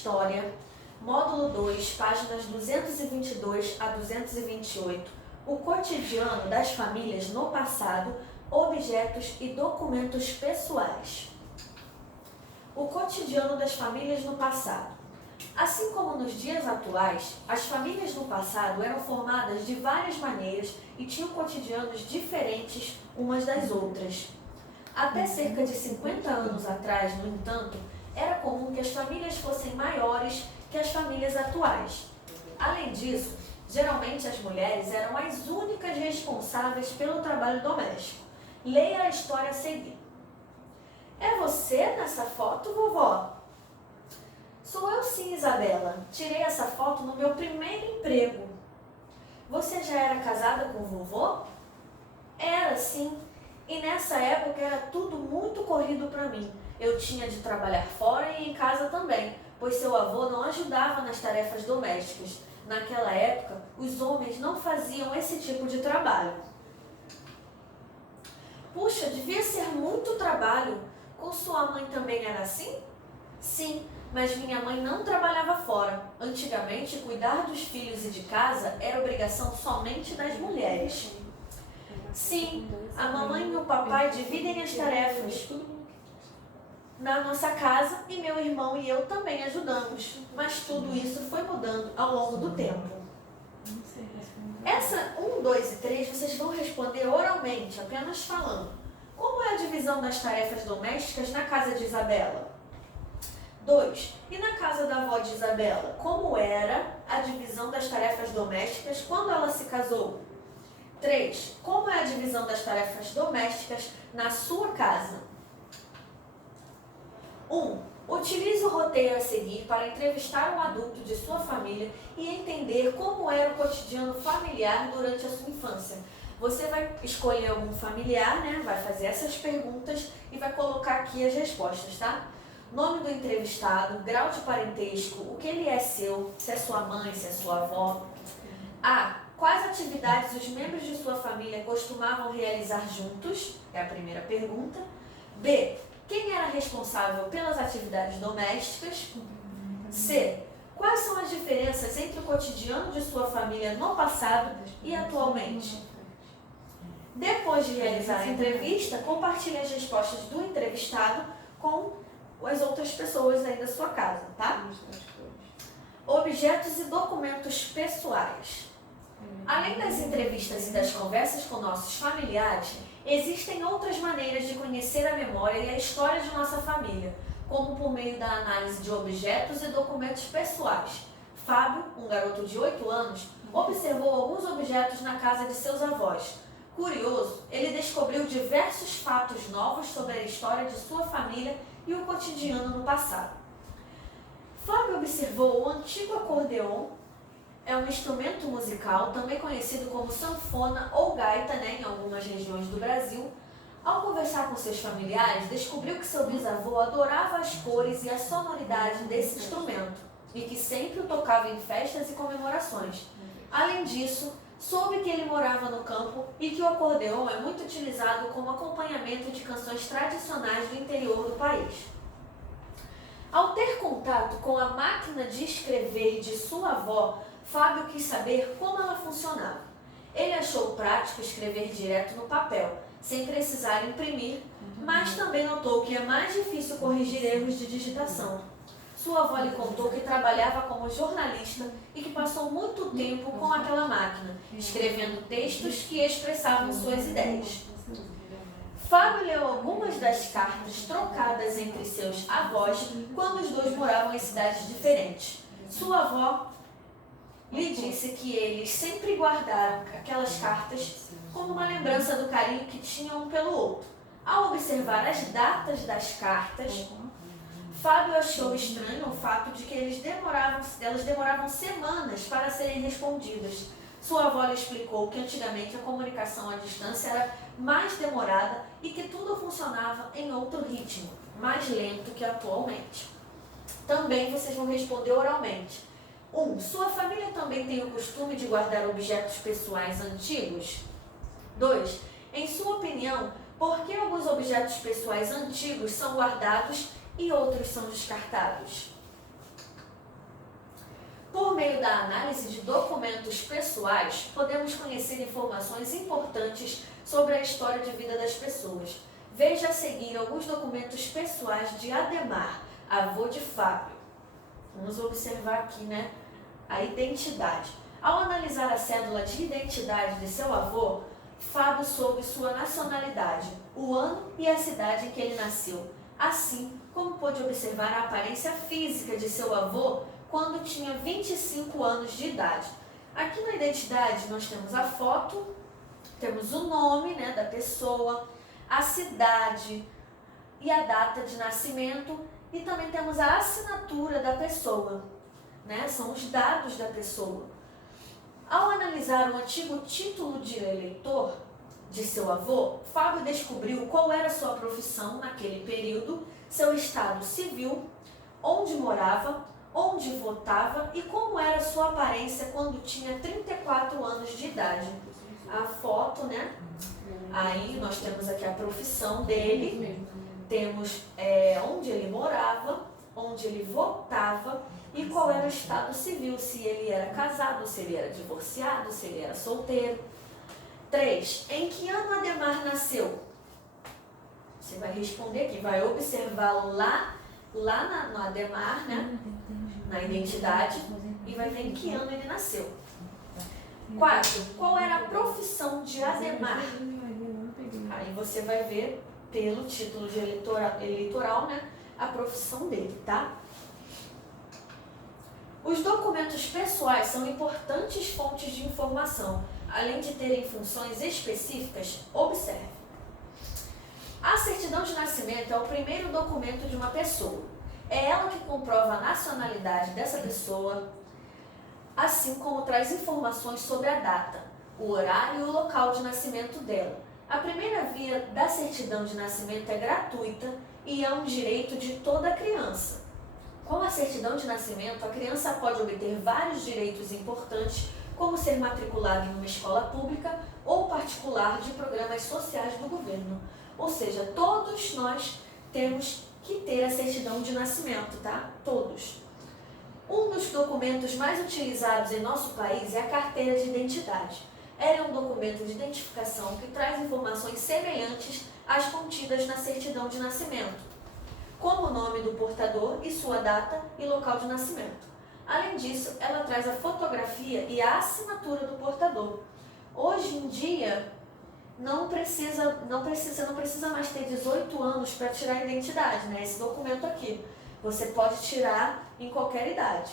História, módulo 2, páginas 222 a 228, o cotidiano das famílias no passado, objetos e documentos pessoais. O cotidiano das famílias no passado. Assim como nos dias atuais, as famílias no passado eram formadas de várias maneiras e tinham cotidianos diferentes umas das outras. Até cerca de 50 anos atrás, no entanto, era comum que as famílias fossem maiores que as famílias atuais. Além disso, geralmente as mulheres eram as únicas responsáveis pelo trabalho doméstico. Leia a história a seguir. É você nessa foto, vovó? Sou eu sim, Isabela. Tirei essa foto no meu primeiro emprego. Você já era casada com o vovô? Era sim. E nessa época era tudo muito corrido para mim. Eu tinha de trabalhar fora e em casa também, pois seu avô não ajudava nas tarefas domésticas. Naquela época, os homens não faziam esse tipo de trabalho. Puxa, devia ser muito trabalho. Com sua mãe também era assim? Sim, mas minha mãe não trabalhava fora. Antigamente, cuidar dos filhos e de casa era obrigação somente das mulheres. Sim, a mamãe e o papai dividem as tarefas na nossa casa e meu irmão e eu também ajudamos, mas tudo isso foi mudando ao longo do tempo. Essa 1, 2 e 3 vocês vão responder oralmente, apenas falando. Como é a divisão das tarefas domésticas na casa de Isabela? 2. E na casa da avó de Isabela, como era a divisão das tarefas domésticas quando ela se casou? 3. Como é a divisão das tarefas domésticas na sua casa? 1. Utilize o roteiro a seguir para entrevistar um adulto de sua família e entender como era o cotidiano familiar durante a sua infância. Você vai escolher algum familiar, né? Vai fazer essas perguntas e vai colocar aqui as respostas, tá? Nome do entrevistado, grau de parentesco, o que ele é seu, se é sua mãe, se é sua avó. A. Quais atividades os membros de sua família costumavam realizar juntos? É a primeira pergunta. B. Quem era responsável pelas atividades domésticas? C. Quais são as diferenças entre o cotidiano de sua família no passado e atualmente? Depois de realizar a entrevista, compartilhe as respostas do entrevistado com as outras pessoas aí da sua casa, tá? Objetos e documentos pessoais. Além das entrevistas e das conversas com nossos familiares, existem outras maneiras de conhecer a memória e a história de nossa família, como por meio da análise de objetos e documentos pessoais. Fábio, um garoto de 8 anos, observou alguns objetos na casa de seus avós. Curioso, ele descobriu diversos fatos novos sobre a história de sua família e o cotidiano no passado. Fábio observou o antigo acordeon. É um instrumento musical, também conhecido como sanfona ou gaita, né, em algumas regiões do Brasil. Ao conversar com seus familiares, descobriu que seu bisavô adorava as cores e a sonoridade desse instrumento e que sempre o tocava em festas e comemorações. Além disso, soube que ele morava no campo e que o acordeon é muito utilizado como acompanhamento de canções tradicionais do interior do país. Ao ter contato com a máquina de escrever de sua avó, Fábio quis saber como ela funcionava. Ele achou prático escrever direto no papel, sem precisar imprimir, mas também notou que é mais difícil corrigir erros de digitação. Sua avó lhe contou que trabalhava como jornalista e que passou muito tempo com aquela máquina, escrevendo textos que expressavam suas ideias. Fábio leu algumas das cartas trocadas entre seus avós quando os dois moravam em cidades diferentes. Sua avó lhe disse que eles sempre guardaram aquelas cartas como uma lembrança do carinho que tinham um pelo outro. Ao observar as datas das cartas, Fábio achou estranho o fato de que elas demoravam semanas para serem respondidas. Sua avó lhe explicou que antigamente a comunicação à distância era mais demorada e que tudo funcionava em outro ritmo, mais lento que atualmente. Também vocês vão responder oralmente. 1. Sua família também tem o costume de guardar objetos pessoais antigos? 2. Em sua opinião, por que alguns objetos pessoais antigos são guardados e outros são descartados? Por meio da análise de documentos pessoais, podemos conhecer informações importantes sobre a história de vida das pessoas. Veja a seguir alguns documentos pessoais de Ademar, avô de Fábio. Vamos observar aqui, né, a identidade. Ao analisar a cédula de identidade de seu avô, Fábio soube sua nacionalidade, o ano e a cidade em que ele nasceu, assim como pôde observar a aparência física de seu avô quando tinha 25 anos de idade. Aqui na identidade nós temos a foto, temos o nome, né, da pessoa, a cidade e a data de nascimento, e também temos a assinatura da pessoa, né, são os dados da pessoa. Ao analisar o antigo título de eleitor de seu avô, Fábio descobriu qual era sua profissão naquele período, seu estado civil, onde morava, onde votava e como era sua aparência quando tinha 34 anos de idade. A foto, né? Aí nós temos aqui a profissão dele, temos onde ele morava, onde ele votava e qual era o estado civil, se ele era casado, se ele era divorciado, se ele era solteiro. 3. Em que ano Ademar nasceu? Você vai responder aqui, vai observar lá no Ademar, né, na identidade, e vai ver em que ano ele nasceu. 4. Qual era a profissão de Ademar? Aí você vai ver pelo título de eleitoral, né, a profissão dele, tá? Os documentos pessoais são importantes fontes de informação. Além de terem funções específicas, observe. A certidão de nascimento é o primeiro documento de uma pessoa. É ela que comprova a nacionalidade dessa pessoa, assim como traz informações sobre a data, o horário e o local de nascimento dela. A primeira via da certidão de nascimento é gratuita e é um direito de toda criança. Com a certidão de nascimento, a criança pode obter vários direitos importantes, como ser matriculado em uma escola pública ou particular de programas sociais do governo. Ou seja, todos nós temos que ter a certidão de nascimento, tá? Todos. Um dos documentos mais utilizados em nosso país é a carteira de identidade. Ela é um documento de identificação que traz informações semelhantes às contidas na certidão de nascimento, como o nome do portador e sua data e local de nascimento. Além disso, ela traz a fotografia e a assinatura do portador. Hoje em dia, não precisa mais ter 18 anos para tirar a identidade, né? Esse documento aqui. Você pode tirar em qualquer idade.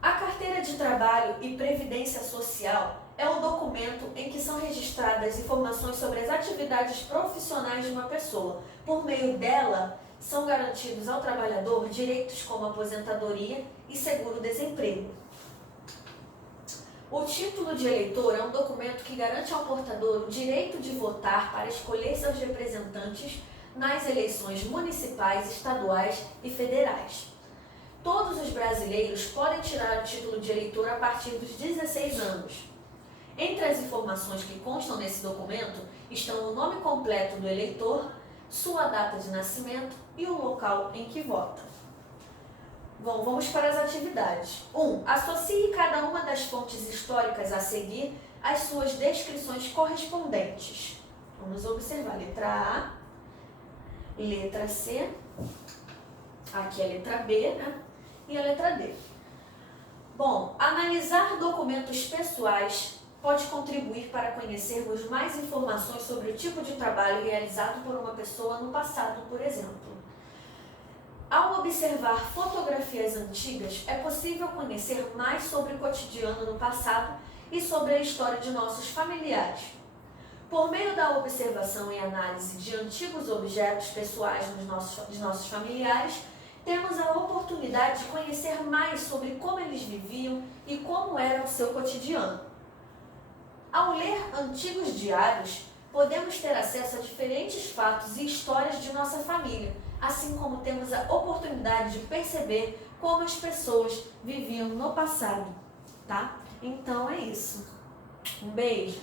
A carteira de trabalho e previdência social é um documento em que são registradas informações sobre as atividades profissionais de uma pessoa. Por meio dela, são garantidos ao trabalhador direitos como aposentadoria e seguro-desemprego. O título de eleitor é um documento que garante ao portador o direito de votar para escolher seus representantes nas eleições municipais, estaduais e federais. Todos os brasileiros podem tirar o título de eleitor a partir dos 16 anos. Entre as informações que constam nesse documento estão o nome completo do eleitor, sua data de nascimento e o local em que vota. Bom, vamos para as atividades. 1. Associe cada uma das fontes históricas a seguir às suas descrições correspondentes. Vamos observar letra A, letra C, aqui a letra B, né? E a letra D. Bom, analisar documentos pessoais pode contribuir para conhecermos mais informações sobre o tipo de trabalho realizado por uma pessoa no passado, por exemplo. Ao observar fotografias antigas, é possível conhecer mais sobre o cotidiano no passado e sobre a história de nossos familiares. Por meio da observação e análise de antigos objetos pessoais de nossos familiares, temos a oportunidade de conhecer mais sobre como eles viviam e como era o seu cotidiano. Ao ler antigos diários, podemos ter acesso a diferentes fatos e histórias de nossa família, assim como temos a oportunidade de perceber como as pessoas viviam no passado, tá? Então é isso. Um beijo!